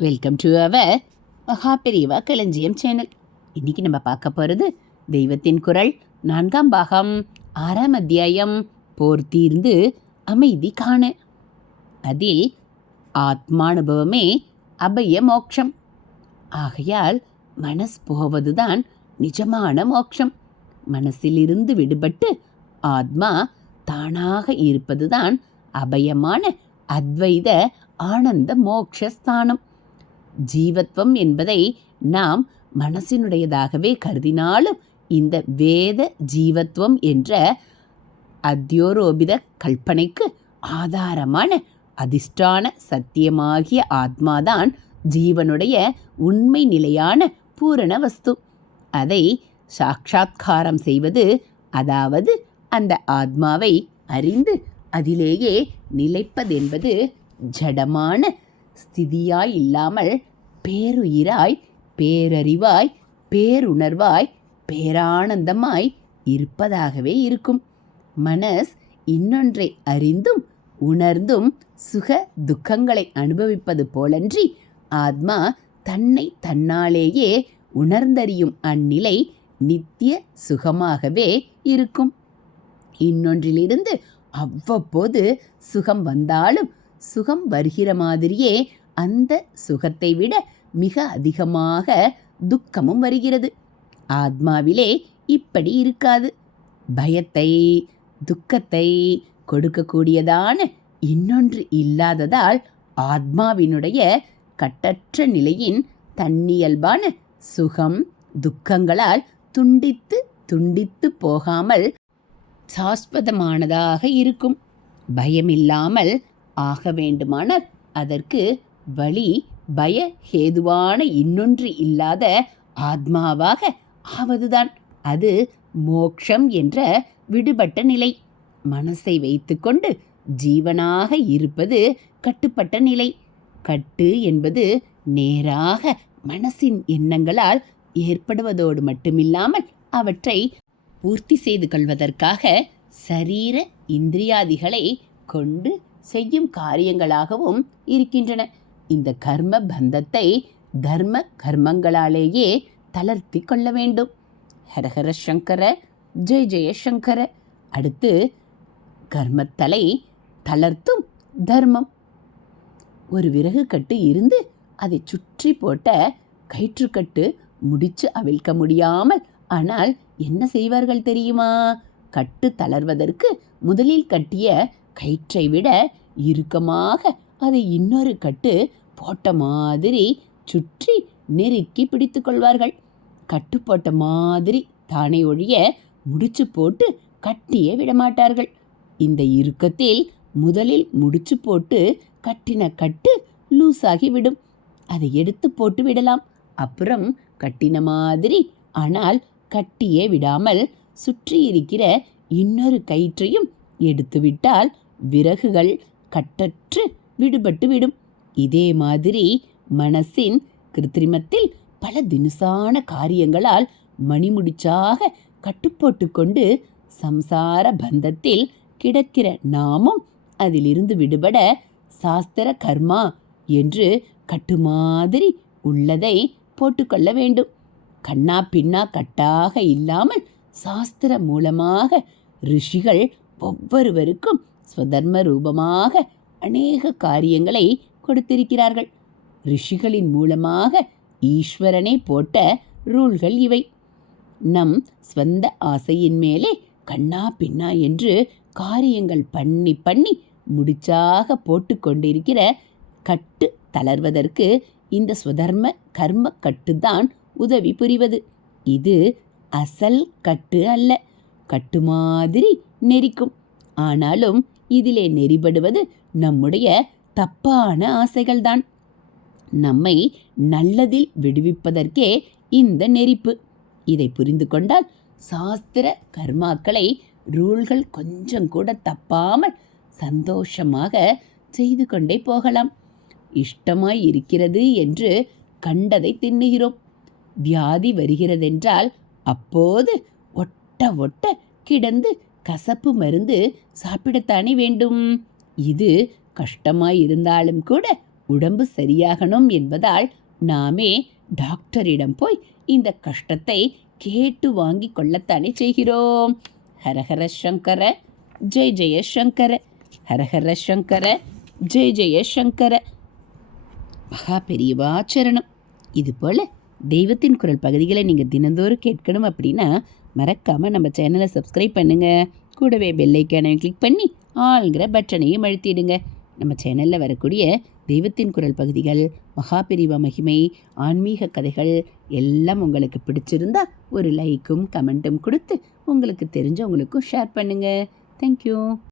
Welcome to our மகா பெரியவா களஞ்சியம் சேனல். இன்னைக்கு நம்ம பார்க்க போகிறது தெய்வத்தின் குரல் 4ஆம் பாகம் 6ஆம் அத்தியாயம் போர் தீர்ந்து அமைதி காண. அதில் ஆத்மானுபவமே அபய மோட்சம். ஆகையால் மனஸ் போவதுதான் நிஜமான மோட்சம். மனசிலிருந்து விடுபட்டு ஆத்மா தானாக இருப்பதுதான் அபயமான அத்வைத ஆனந்த மோக்ஷஸ்தானம். ஜீவத்வம் என்பதை நாம் மனசினுடையதாகவே கருதினாலும் இந்த வேத ஜீவத்வம் என்ற அத்தியோரோபித கல்பனைக்கு ஆதாரமான அதிஷ்டான சத்தியமாகிய ஆத்மாதான் ஜீவனுடைய உண்மை நிலையான பூரண வஸ்து. அதை சாட்சாத்காரம் செய்வது, அதாவது அந்த ஆத்மாவை அறிந்து அதிலேயே நிலைப்பதென்பது ஜடமான ஸ்திதியாய் இல்லாமல் பேருயிராய், பேரறிவாய், பேருணர்வாய், பேரானந்தமாய் இருப்பதாகவே இருக்கும். மனஸ் இன்னொன்றை அறிந்தும் உணர்ந்தும் சுக துக்கங்களை அனுபவிப்பது போலன்றி ஆத்மா தன்னை தன்னாலேயே உணர்ந்தறியும் அந்நிலை நித்திய சுகமாகவே இருக்கும். இன்னொன்றிலிருந்து அவ்வப்போது சுகம் வந்தாலும் சுகம் வருகிற மாதிரியே அந்த சுகத்தை விட மிக அதிகமாக துக்கமும் வருகிறது. ஆத்மாவிலே இப்படி இருக்காது. பயத்தை, துக்கத்தை கொடுக்கக்கூடியதான இன்னொன்று இல்லாததால் ஆத்மாவினுடைய கட்டற்ற நிலையின் தன்னியல்பான சுகம் துக்கங்களால் துண்டித்து துண்டித்து போகாமல் சாஸ்வதமானதாக இருக்கும். பயமில்லாமல் ஆக வேண்டுமானால் அதற்கு வழி பய ஹேதுவான இன்னொன்று இல்லாத ஆத்மாவாக ஆவதுதான். அது மோக்ஷம் என்ற விடுபட்ட நிலை. மனசை வைத்துக்கொண்டு ஜீவனாக இருப்பது கட்டுப்பட்ட நிலை. கட்டு என்பது நேராக மனசின் எண்ணங்களால் ஏற்படுவதோடு மட்டுமில்லாமல் அவற்றை பூர்த்தி செய்து கொள்வதற்காக சரீர இந்திரியாதிகளை கொண்டு செய்யும் காரியங்களாகவும் இருக்கின்றன. இந்த கர்ம பந்தத்தை தர்ம கர்மங்களாலேயே தளர்த்தி கொள்ள வேண்டும். ஹரஹர சங்கர, ஜெய ஜெய சங்கர. அடுத்து கர்மத்தலை தளர்த்தும் தர்மம். ஒரு விறகு கட்டு இருந்து அதை சுற்றி போட்ட கயிற்றுக்கட்டு முடிச்சு அவிழ்க்க முடியாமல் ஆனால் என்ன செய்வார்கள் தெரியுமா? கட்டு தளர்வதற்கு முதலில் கட்டிய கயிற்றை விட இறுக்கமாக அதை இன்னொரு கட்டு போட்ட மாதிரி சுற்றி நெருக்கி பிடித்து கொள்வார்கள். கட்டு போட்ட மாதிரி தானே ஒழிய முடிச்சு போட்டு கட்டியே விடமாட்டார்கள். இந்த இறுக்கத்தில் முதலில் முடிச்சு போட்டு கட்டின கட்டு லூஸாகி விடும். அதை எடுத்து போட்டு விடலாம். அப்புறம் கட்டின மாதிரி ஆனால் கட்டியே விடாமல் சுற்றி இருக்கிற இன்னொரு கயிற்றையும் எடுத்துவிட்டால் விறகுகள் கட்டற்று விடுபட்டு விடும். இதே மாதிரி மனசின் கிருத்திரிமத்தில் பல தினுசான காரியங்களால் மணிமுடிச்சாக கட்டுப்போட்டு கொண்டு சம்சார பந்தத்தில் கிடக்கிற நாமும் அதிலிருந்து விடுபட சாஸ்திர கர்மா என்று கட்டு மாதிரி உள்ளதை போட்டுக்கொள்ள வேண்டும். கண்ணா பின்னா கட்டாக இல்லாமல் சாஸ்திர மூலமாக ரிஷிகள் ஒவ்வொருவருக்கும் ஸ்வதர்ம ரூபமாக அநேக காரியங்களை கொடுத்திருக்கிறார்கள். ரிஷிகளின் மூலமாக ஈஸ்வரனே போட்ட ரூல்கள் இவை. நம் ஸ்வந்த ஆசையின் மேலே கண்ணா பின்னா என்று காரியங்கள் பண்ணி பண்ணி முடிச்சாக போட்டு கொண்டிருக்கிற கட்டு தளர்வதற்கு இந்த ஸ்வதர்ம கர்ம கட்டுதான் உதவி புரிவது. இது அசல் கட்டு அல்ல. கட்டு மாதிரி நெரிக்கும். ஆனாலும் இதிலே நெறிபடுவது நம்முடைய தப்பான ஆசைகள்தான். நம்மை நல்லதில் விடுவிப்பதற்கே இந்த நெறிப்பு. இதை புரிந்து கொண்டால் சாஸ்திர கர்மாக்களை ரூல்கள் கொஞ்சம் கூட தப்பாமல் சந்தோஷமாக செய்து கொண்டே போகலாம். இஷ்டமாய் இருக்கிறது என்று கண்டதை தின்னுகிறோம். வியாதி வருகிறதென்றால் அப்போது ஒட்ட ஒட்ட கிடந்து கசப்பு மருந்து சாப்பிடத்தானே வேண்டும். இது கஷ்டமாயிருந்தாலும் கூட உடம்பு சரியாகணும் என்பதால் நாமே டாக்டரிடம் போய் இந்த கஷ்டத்தை கேட்டு வாங்கி கொள்ளத்தானே செய்கிறோம். ஹரஹர சங்கர ஜெய ஜெய சங்கர, ஹரஹர சங்கர ஜெய ஜெய சங்கர. மகா பெரியவா சரணம். இதுபோல் தெய்வத்தின் குரல் பகுதிகளை நீங்கள் தினந்தோறும் கேட்கணும் அப்படின்னா மறக்காமல் நம்ம சேனலை சப்ஸ்கிரைப் பண்ணுங்கள். கூடவே பெல்லைக்கானையும் கிளிக் பண்ணி ஆளுங்கிற பட்டனையும் அழுத்திடுங்க. நம்ம சேனலில் வரக்கூடிய தெய்வத்தின் குரல் பகுதிகள், மகா பெரியவா மகிமை, ஆன்மீக கதைகள் எல்லாம் உங்களுக்கு பிடிச்சிருந்தா ஒரு லைக்கும் கமெண்ட்டும் கொடுத்து உங்களுக்கு தெரிஞ்சவங்களுக்கும் ஷேர் பண்ணுங்கள். தேங்க்யூ.